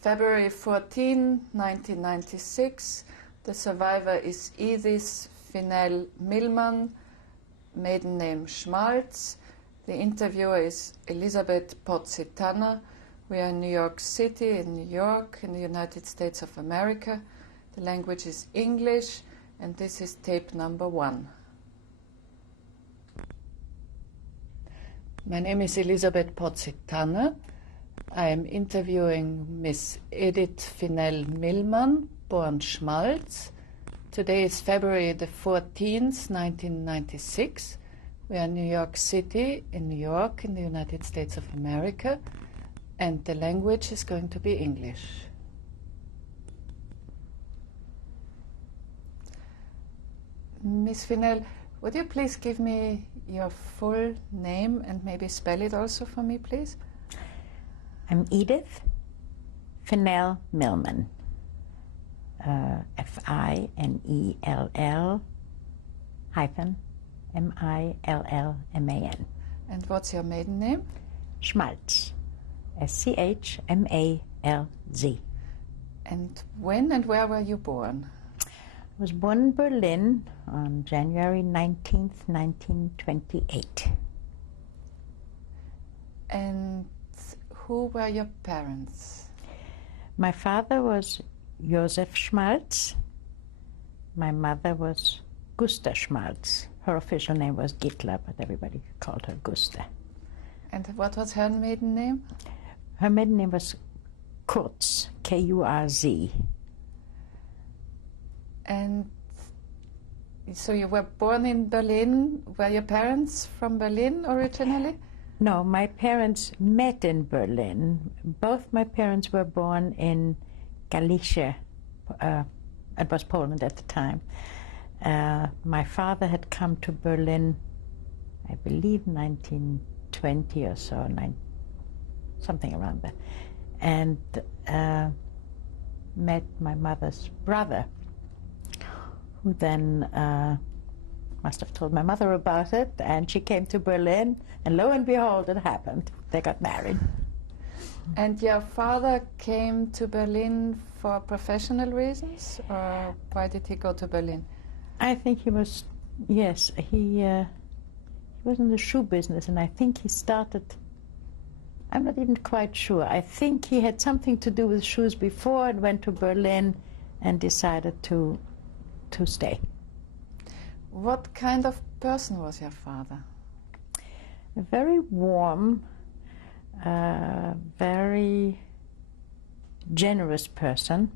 February 14, 1996. The survivor is Edith Millman, maiden name Schmalz. The interviewer is Elizabeth Potzitana. We are in New York City, in New York, in the United States of America. The language is English, and this is tape number 1. My name is Elizabeth Potzitana. I am interviewing Miss Edith Millman, born Schmalz. Today is February the 14th, 1996. We are in New York City, in New York, in the United States of America, and the language is going to be English. Miss Finnell, would you please give me your full name and maybe spell it also for me, please? I'm Edith Finnell Millman, F-I-N-E-L-L hyphen M-I-L-L-M-A-N. And what's your maiden name? Schmalz, S-C-H-M-A-L-Z. And when and where were you born? I was born in Berlin on January 19th, 1928. And who were your parents? My father was Josef Schmalz. My mother was Gusta Schmalz. Her official name was Gittler, but everybody called her Gusta. And what was her maiden name? Her maiden name was Kurz, K-U-R-Z. And so you were born in Berlin. Were your parents from Berlin originally? No, my parents met in Berlin. Both my parents were born in Galicia. It was Poland at the time. My father had come to Berlin, I believe 1920 or so, something around that, and met my mother's brother, who then must have told my mother about it, and she came to Berlin, and lo and behold, it happened. They got married. And your father came to Berlin for professional reasons, or why did he go to Berlin? I think he was, yes, he was in the shoe business, and I think he started, I'm not even quite sure. I think he had something to do with shoes before and went to Berlin and decided to stay. What kind of person was your father? A very warm, very generous person.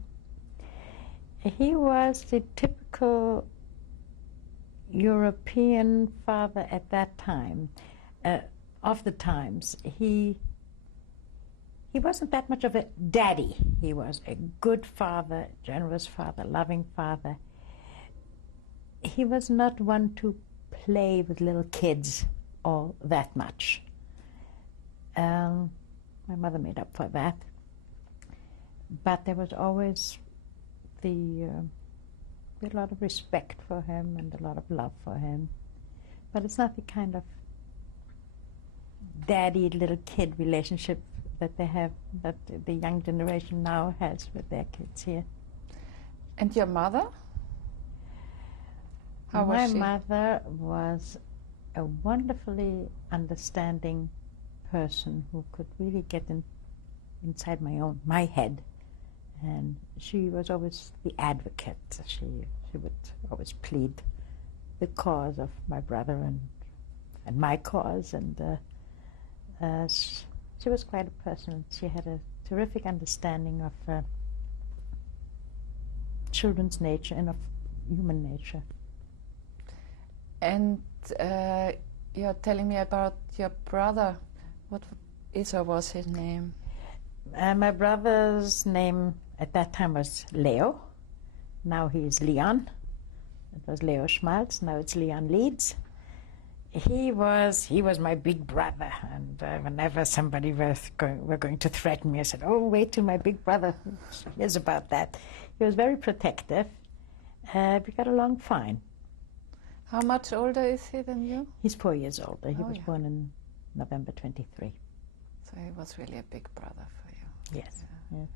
He was the typical European father at that time, of the times. He wasn't that much of a daddy. He was a good father, generous father, loving father. He was not one to play with little kids all that much. My mother made up for that. But there was always a lot of respect for him and a lot of love for him. But it's not the kind of daddy little kid relationship that they have, that the young generation now has with their kids here. And your mother? How was she? My mother was a wonderfully understanding person who could really get inside my head. And she was always the advocate. She would always plead the cause of my brother and my cause. And she was quite a person. She had a terrific understanding of children's nature and of human nature. And you're telling me about your brother. What is or was his name? My brother's name at that time was Leo. Now he's Leon. It was Leo Schmalz. Now it's Leon Leeds. He was my big brother, and whenever somebody were going to threaten me, I said, "Oh, wait till my big brother hears about that." He was very protective. We got along fine. How much older is he than you? He's 4 years older. He was born in November 23. So he was really a big brother for you. Yes. Yeah. Yes.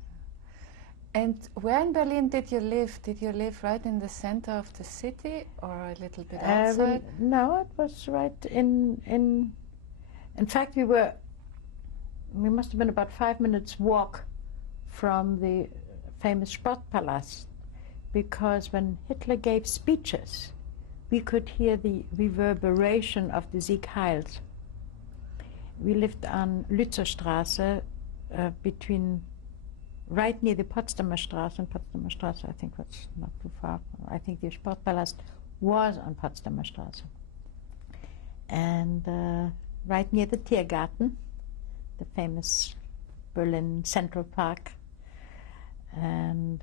And where in Berlin did you live? Did you live right in the center of the city or a little bit outside? No, it was right in fact, we must have been about 5 minutes walk from the famous Sportpalast, because when Hitler gave speeches, we could hear the reverberation of the Sieg Heils. We lived on Lützerstraße, between, right near the Potsdamer Straße, and Potsdamer Straße I think was not too far. I think the Sportpalast was on Potsdamer Straße. And right near the Tiergarten, the famous Berlin Central Park. And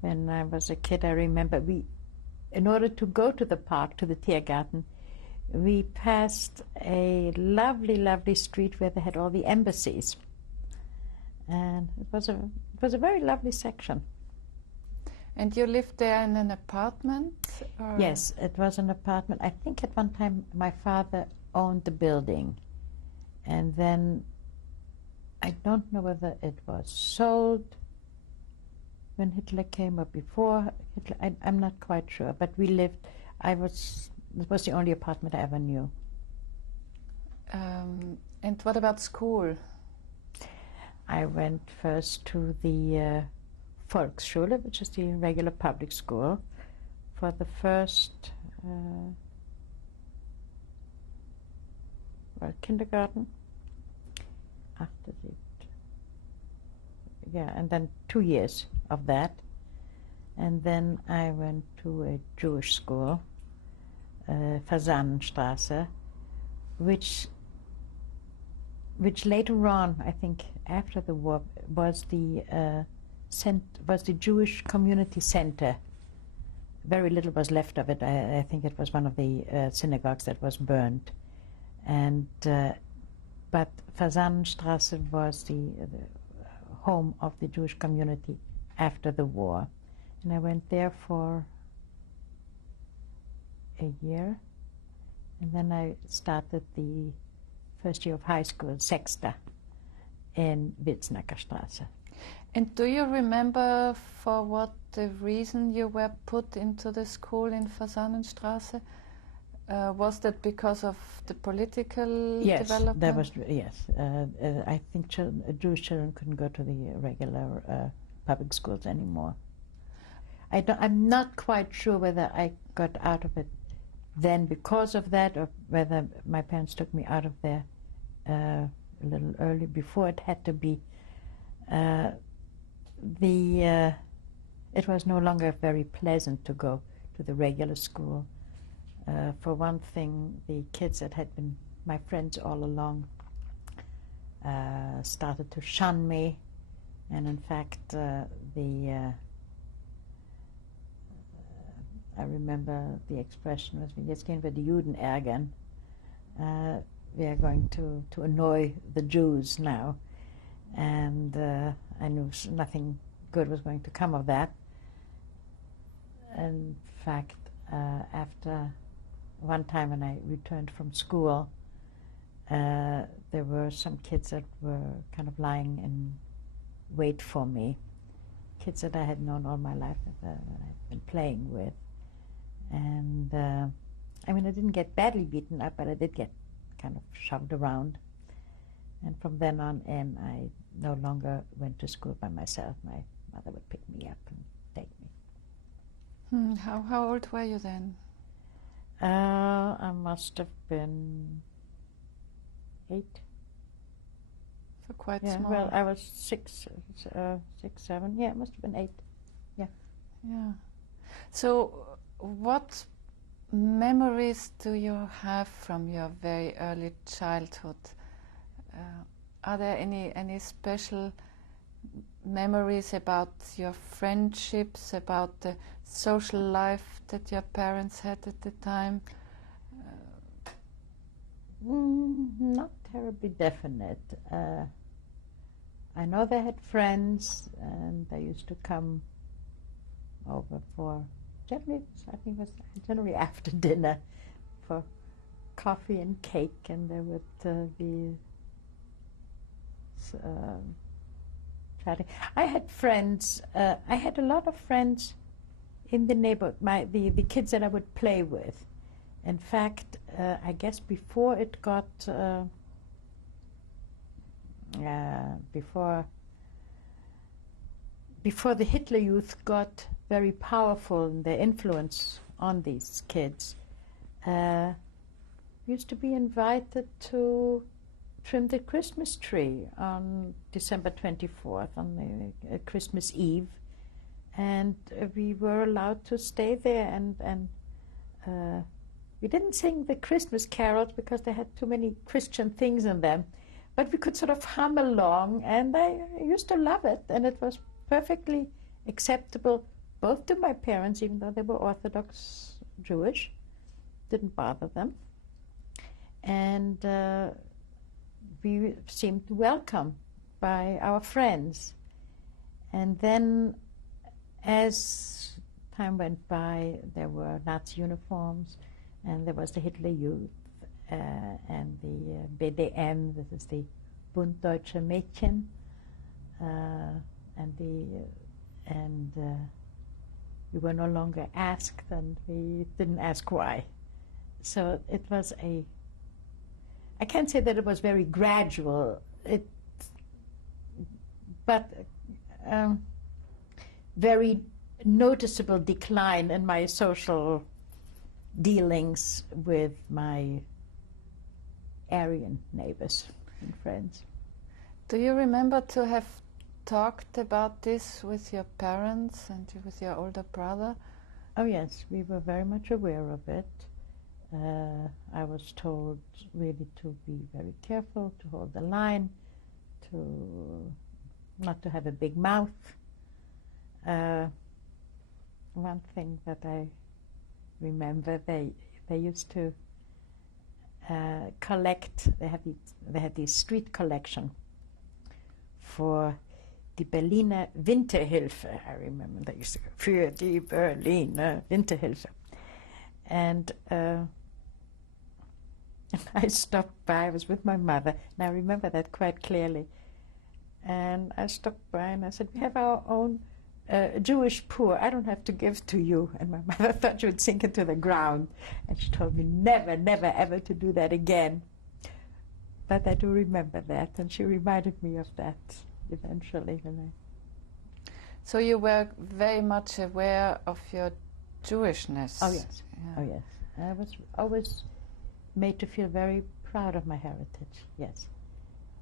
when I was a kid, I remember in order to go to the park, to the Tiergarten, we passed a lovely, lovely street where they had all the embassies. And it was a very lovely section. And you lived there in an apartment? Or? Yes, it was an apartment. I think at one time my father owned the building. And then I don't know whether it was sold when Hitler came or before Hitler. I'm not quite sure. But we lived, it was the only apartment I ever knew. And what about school? I went first to the Volksschule, which is the regular public school, for the first kindergarten. Yeah, and then 2 years of that. And then I went to a Jewish school, Fasanenstraße, which later on, I think after the war, was the Jewish community center. Very little was left of it. I think it was one of the synagogues that was burned. And but Fasanenstraße was the home of the Jewish community after the war. And I went there for a year. And then I started the first year of high school, Sechster, in Wilsnacker Straße. And do you remember for what the reason you were put into the school in Fasanenstraße? Was that because of the political development? Yes, I think Jewish children couldn't go to the regular public schools anymore. I'm not quite sure whether I got out of it then because of that, or whether my parents took me out of there a little early. Before it had to be. It was no longer very pleasant to go to the regular school. For one thing, the kids that had been my friends all along started to shun me, and in fact, I remember the expression was, "Jetzt gehen wir die Juden ärgern." We are going to annoy the Jews now, and I knew nothing good was going to come of that. In fact, after one time when I returned from school, there were some kids that were kind of lying in wait for me, kids that I had known all my life, that I'd been playing with. And I mean, I didn't get badly beaten up, but I did get kind of shoved around. And from then on in, I no longer went to school by myself. My mother would pick me up and take me. How old were you then? I must have been 8. So quite small. Well, I was 6, 7. Yeah, it must have been 8. Yeah. Yeah. So, what memories do you have from your very early childhood? Are there any special memories about your friendships, about the social life that your parents had at the time? Not terribly definite. I know they had friends, and they used to come over for generally after dinner for coffee and cake, and there would be chatting. I had friends. I had a lot of friends in the neighborhood. The kids that I would play with. In fact, I guess before it got before the Hitler Youth got very powerful in their influence on these kids, used to be invited to trim the Christmas tree on December 24th, on the Christmas Eve, and we were allowed to stay there, and we didn't sing the Christmas carols because they had too many Christian things in them, but we could sort of hum along, and I used to love it, and it was perfectly acceptable both to my parents, even though they were Orthodox Jewish, didn't bother them, and we seemed welcome by our friends. And then as time went by, there were Nazi uniforms, and there was the Hitler Youth, and the BDM, this is the Bund Deutsche Mädchen, and we were no longer asked, and we didn't ask why. So it was I can't say that it was very gradual, but very noticeable decline in my social dealings with my Aryan neighbors and friends. Do you remember to have talked about this with your parents and with your older brother? Oh yes, we were very much aware of it. I was told really to be very careful, to hold the line, not to have a big mouth. One thing that I remember, they used to collect. They had these street collection for die Berliner Winterhilfe. I remember they used to go für die Berliner Winterhilfe, and I stopped by. I was with my mother, and I remember that quite clearly. And I stopped by and I said, "We have our own Jewish poor. I don't have to give to you." And my mother thought she would sink into the ground, and she told me never, never, ever to do that again. But I do remember that, and she reminded me of that eventually. So you were very much aware of your Jewishness. Oh yes, yeah. Oh yes. I was always made to feel very proud of my heritage. Yes,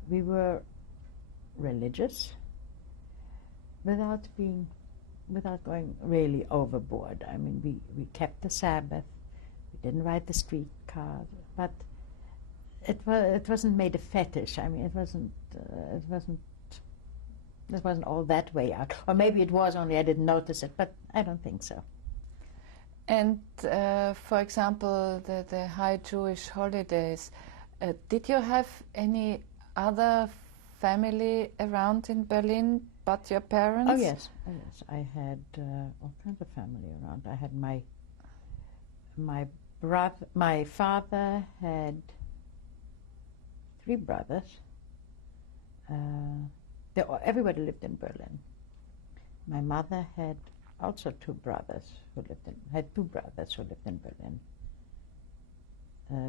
we were religious without going really overboard. I mean, we kept the Sabbath. We didn't ride the streetcars, but it wasn't made a fetish. I mean, it wasn't all that way out. Or maybe it was, only I didn't notice it, but I don't think so. And for example, the high Jewish holidays, did you have any other family around in Berlin but your parents? Oh yes, I had all kinds of family around. I had my father had 3 brothers. Everybody lived in Berlin. My mother had also 2 brothers who lived in Berlin.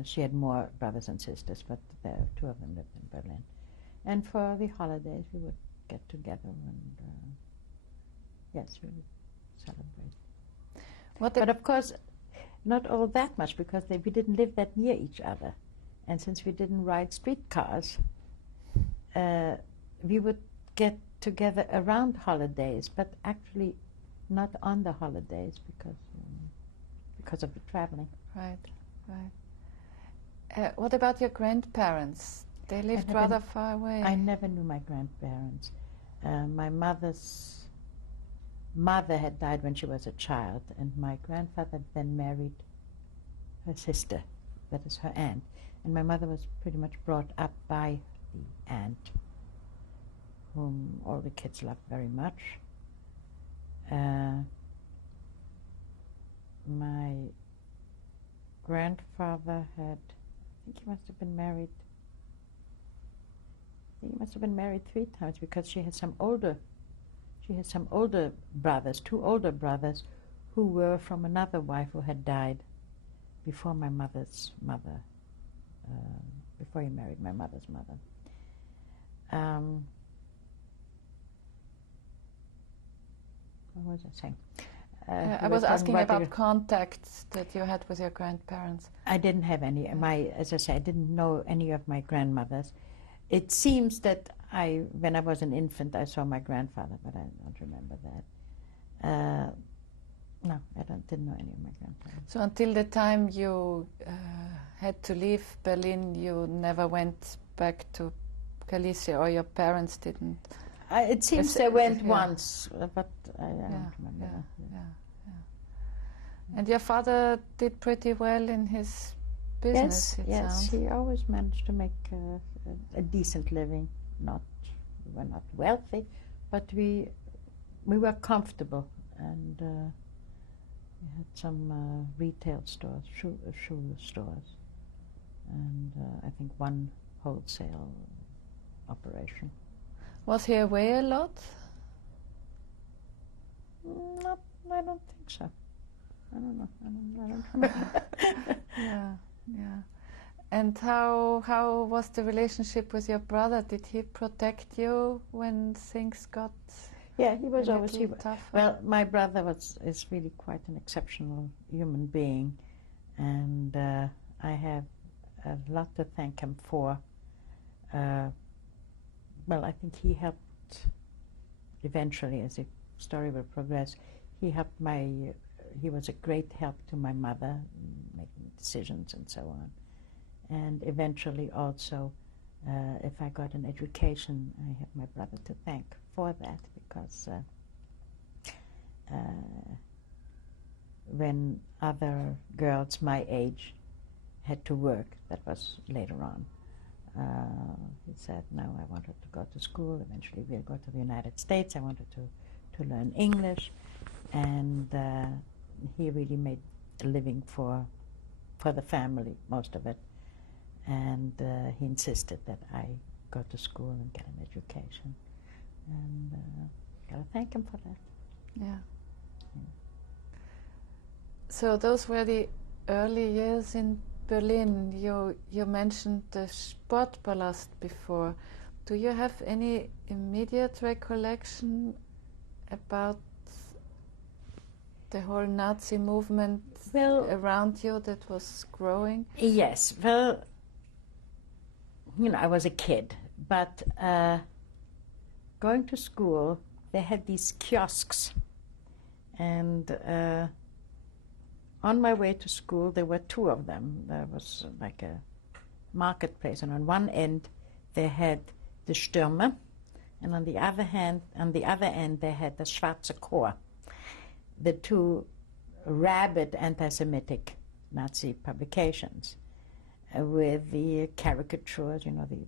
She had more brothers and sisters, but 2 of them lived in Berlin. And for the holidays, we would get together and yes, we would celebrate. But of course, not all that much, because we didn't live that near each other, and since we didn't ride streetcars, we would get together around holidays, but actually not on the holidays because of the traveling. Right. What about your grandparents? They lived rather far away. I never knew my grandparents. My mother's mother had died when she was a child, and my grandfather then married her sister, that is her aunt. And my mother was pretty much brought up by the aunt, whom all the kids loved very much. My grandfather had, I think he must have been married, think he must have been married 3 times because she had some older brothers, 2 older brothers, who were from another wife who had died before my mother's mother, before he married my mother's mother. What was I saying? I was asking about contacts that you had with your grandparents. I didn't have any. As I said, I didn't know any of my grandmothers. It seems that when I was an infant, I saw my grandfather, but I don't remember that. No, I didn't know any of my grandparents. So until the time you had to leave Berlin, you never went back to Galicia, or your parents didn't? It seems they went once, but I don't remember. And your father did pretty well in his business, Yes, he always managed to make a decent living. We were not wealthy, but we were comfortable, and we had some retail stores, shoe stores, and I think one wholesale operation. Was he away a lot? No, I don't think so. I don't know. I don't remember. Yeah. And how was the relationship with your brother? Did he protect you when things got? Yeah, he was always tougher? Well, my brother is really quite an exceptional human being, and I have a lot to thank him for. Well, I think he helped eventually, as the story will progress. He was a great help to my mother, making decisions and so on. And eventually also, if I got an education, I have my brother to thank for that, because when other girls my age had to work, that was later on, he said, no, I wanted to go to school. Eventually we'll go to the United States. I wanted to learn English. And he really made a living for the family, most of it. And he insisted that I go to school and get an education. And gotta thank him for that. Yeah. So those were the early years in Berlin. You mentioned the Sportpalast before. Do you have any immediate recollection about the whole Nazi movement around you that was growing? Yes. Well, I was a kid, but going to school, they had these kiosks, and on my way to school, there were 2 of them. There was like a marketplace, and on one end they had the Stürmer, and on the other end they had the Schwarze Chor, the 2 rabid anti-Semitic Nazi publications, with the caricatures, the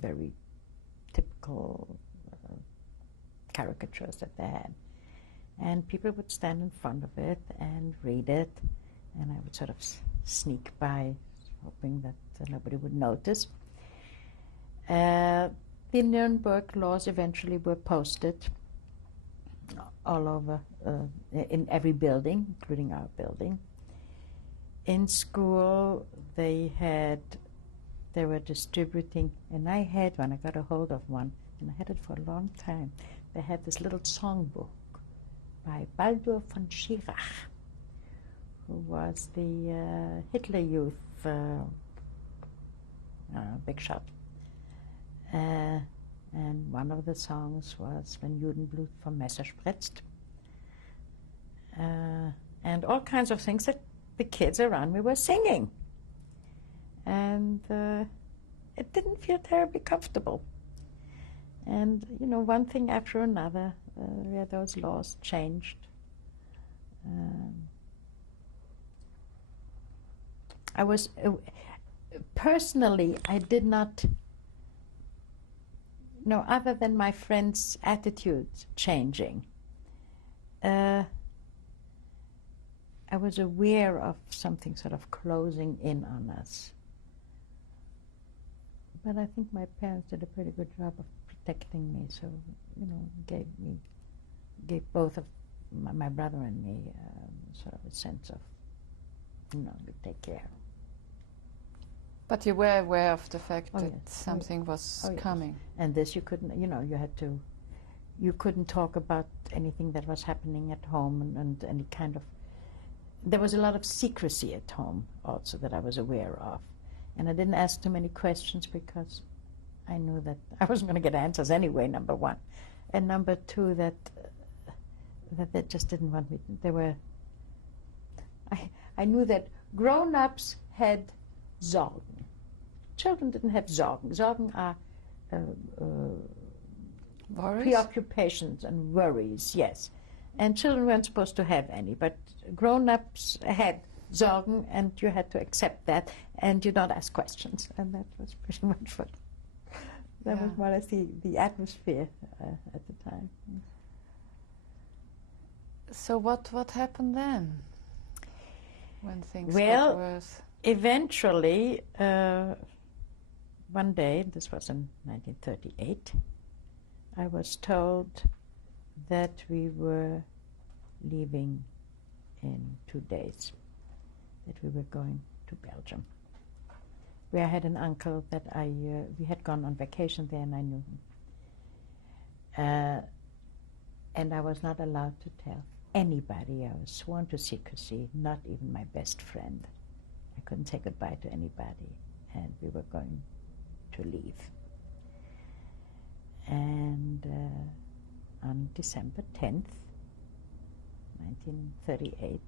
very typical caricatures that they had. And people would stand in front of it and read it, and I would sort of sneak by, hoping that nobody would notice. The Nuremberg laws eventually were posted all over, in every building, including our building. In school, they were distributing, and I had one, I got a hold of one, and I had it for a long time. They had this little songbook by Baldur von Schirach, who was the Hitler Youth big shot. And one of the songs was Wenn Judenblut vom Messer spritzt. And all kinds of things that the kids around me were singing. And it didn't feel terribly comfortable. And, one thing after another, where those laws changed. I was, personally, I did not, other than my friends' attitudes changing, I was aware of something sort of closing in on us. But I think my parents did a pretty good job of protecting me, so, you know, gave both of my brother and me sort of a sense of, you know, we take care. But you were aware of the fact Oh, that yes. something was yes. coming. And this you couldn't, you know, you couldn't talk about anything that was happening at home and any kind of, there was a lot of secrecy at home also that I was aware of. And I didn't ask too many questions because I knew that I wasn't going to get answers anyway, number one. And number two, that they just didn't want me. I knew that grown-ups had Sorgen. Children didn't have Sorgen. Sorgen are Worries? preoccupations and worries, yes. And children weren't supposed to have any, but grown-ups had Sorgen, and you had to accept that, and you don't ask questions. And that was pretty much what, that was more or less the atmosphere at the time. So what happened then, when things Well, got worse? Eventually, one day, this was in 1938, I was told that we were leaving in 2 days, that we were going to Belgium, where I had an uncle that we had gone on vacation there and I knew him. And I was not allowed to tell anybody. I was sworn to secrecy, not even my best friend. I couldn't say goodbye to anybody, and we were going to leave. And on December 10th, 1938,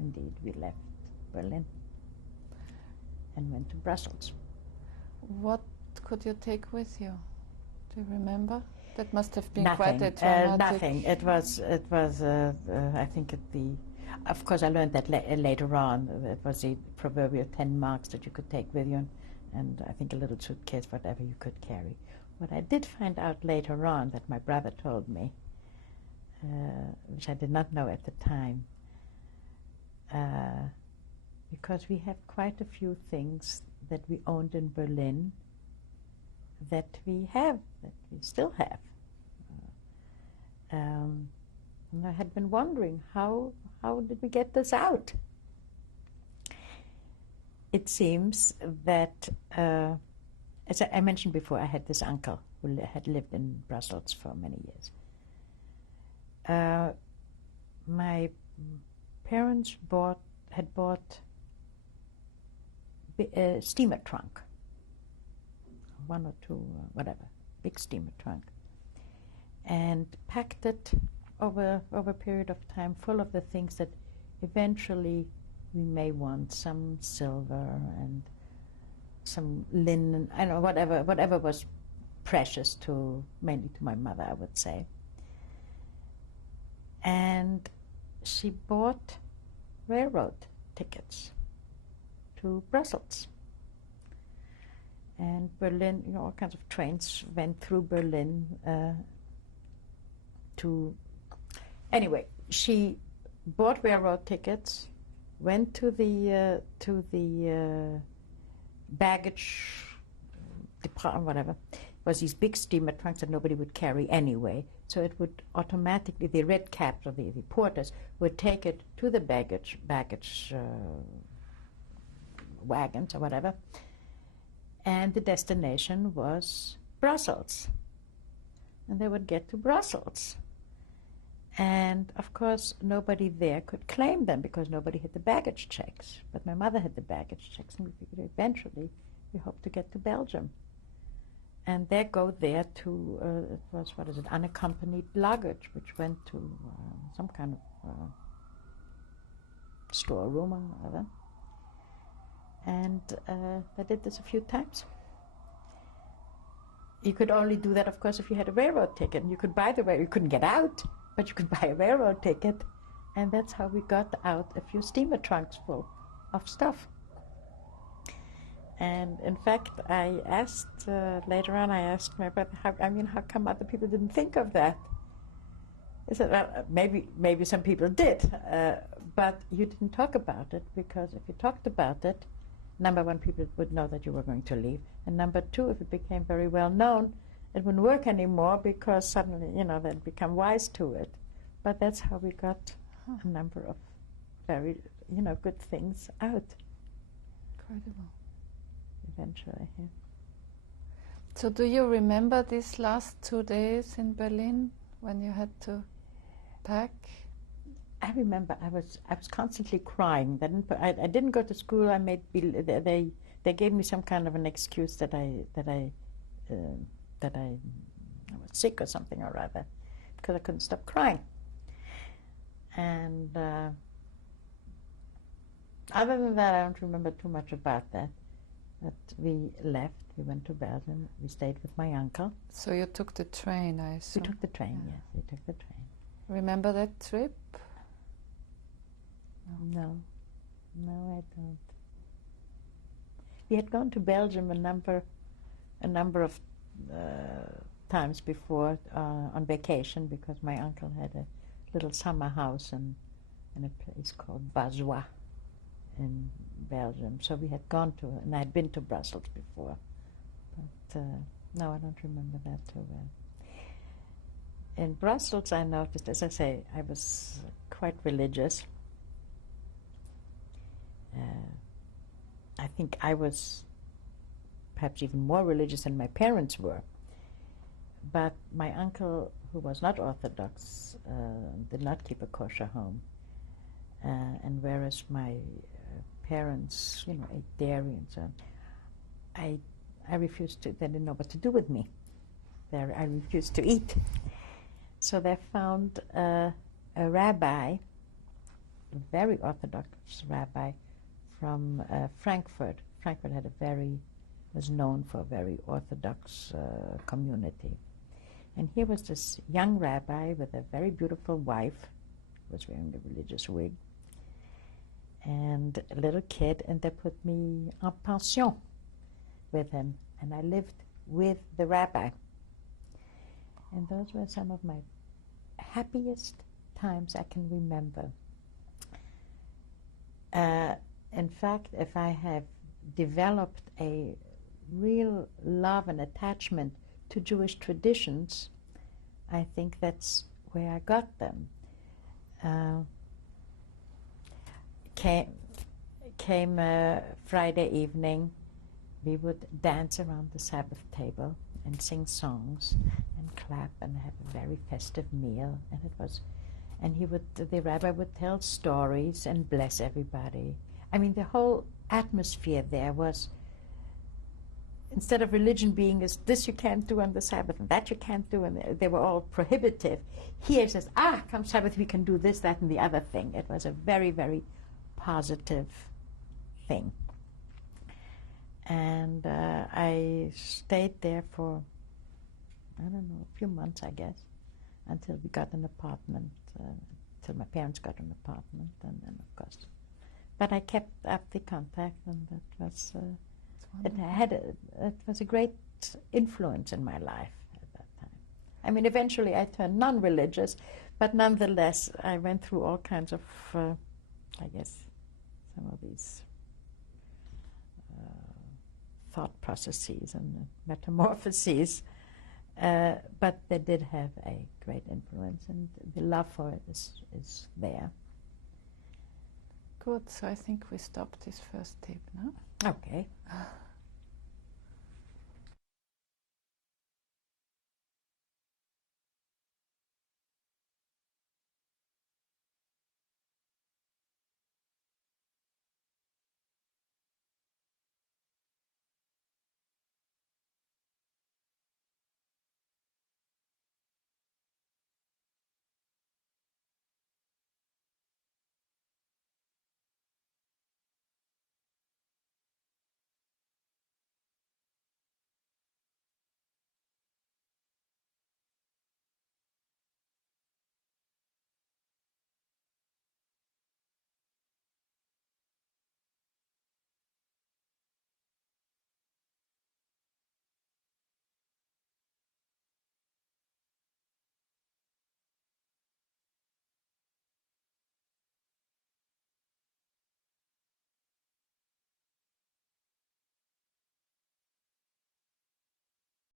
indeed, we left Berlin and went to Brussels. What could you take with you? Do you remember? That must have been Nothing. quite a traumatic... Nothing. It was. I think of course, I learned that later on. It was the proverbial 10 marks that you could take with you, and I think a little suitcase, whatever you could carry. What I did find out later on, that my brother told me, which I did not know at the time, because we have quite a few things that we owned in Berlin that we still have. And I had been wondering, how did we get this out? It seems that, as I mentioned before, I had this uncle who had lived in Brussels for many years. My parents had bought a steamer trunk, one or two, whatever, big steamer trunk, and packed it over a period of time full of the things that eventually we may want, some silver and some linen, I don't know, whatever was precious mainly to my mother, I would say. And she bought railroad tickets to Brussels. And Berlin, you know, all kinds of trains went through Berlin Anyway, she bought railroad tickets, went to the baggage department, whatever. It was these big steamer trunks that nobody would carry anyway. So it would automatically, the red caps or the porters would take it to the baggage wagons or whatever. And the destination was Brussels. And they would get to Brussels. And of course, nobody there could claim them because nobody had the baggage checks. But my mother had the baggage checks, and we figured eventually we hoped to get to Belgium. And they go there to, it was, unaccompanied luggage, which went to some kind of storeroom or whatever. And I did this a few times. You could only do that, of course, if you had a railroad ticket. And you could buy you couldn't get out, but you could buy a railroad ticket. And that's how we got out a few steamer trunks full of stuff. And in fact, I asked, later on, I asked my brother, how come other people didn't think of that? He said, well, maybe some people did, but you didn't talk about it, because if you talked about it, Number one, people would know that you were going to leave. And number two, if it became very well known, it wouldn't work anymore because suddenly, they'd become wise to it. But that's how we got a number of very, good things out Incredible. eventually. Yeah. So do you remember these last 2 days in Berlin when you had to pack? I remember I was constantly crying. I didn't go to school. They gave me some kind of an excuse that I was sick or something or other, because I couldn't stop crying. And other than that, I don't remember too much about that. But we left. We went to Belgium. We stayed with my uncle. So you took the train, I assume? We took the train. Yes, we took the train. Remember that trip? No, I don't. We had gone to Belgium a number of times before on vacation, because my uncle had a little summer house in a place called Bazois in Belgium. So we had gone to, and I'd been to Brussels before, but no, I don't remember that too well. In Brussels, I noticed, as I say, I was quite religious. I think I was perhaps even more religious than my parents were. But my uncle, who was not Orthodox, did not keep a kosher home. And whereas my parents, ate dairy and so on, I refused to. They didn't know what to do with me. I refused to eat. So they found a rabbi, a very Orthodox rabbi, from Frankfurt. Frankfurt was known for a very Orthodox community. And here was this young rabbi with a very beautiful wife, who was wearing a religious wig, and a little kid, and they put me en pension with him, and I lived with the rabbi. And those were some of my happiest times I can remember. In fact, if I have developed a real love and attachment to Jewish traditions, I think that's where I got them. Came Friday evening, we would dance around the Sabbath table and sing songs and clap and have a very festive meal. And the rabbi would tell stories and bless everybody. I mean, the whole atmosphere there was, instead of religion being as this you can't do on the Sabbath and that you can't do, and they were all prohibitive, here it says, come Sabbath we can do this, that, and the other thing. It was a very, very positive thing. And I stayed there for, I don't know, a few months, I guess, until we got an apartment, till my parents got an apartment, and then, of course. But I kept up the contact, and that was, it was a great influence in my life at that time. I mean, eventually I turned non-religious, but nonetheless, I went through all kinds of, I guess, some of these thought processes and metamorphoses, but they did have a great influence, and the love for it is there. Good, so I think we stopped this first tape now. Okay.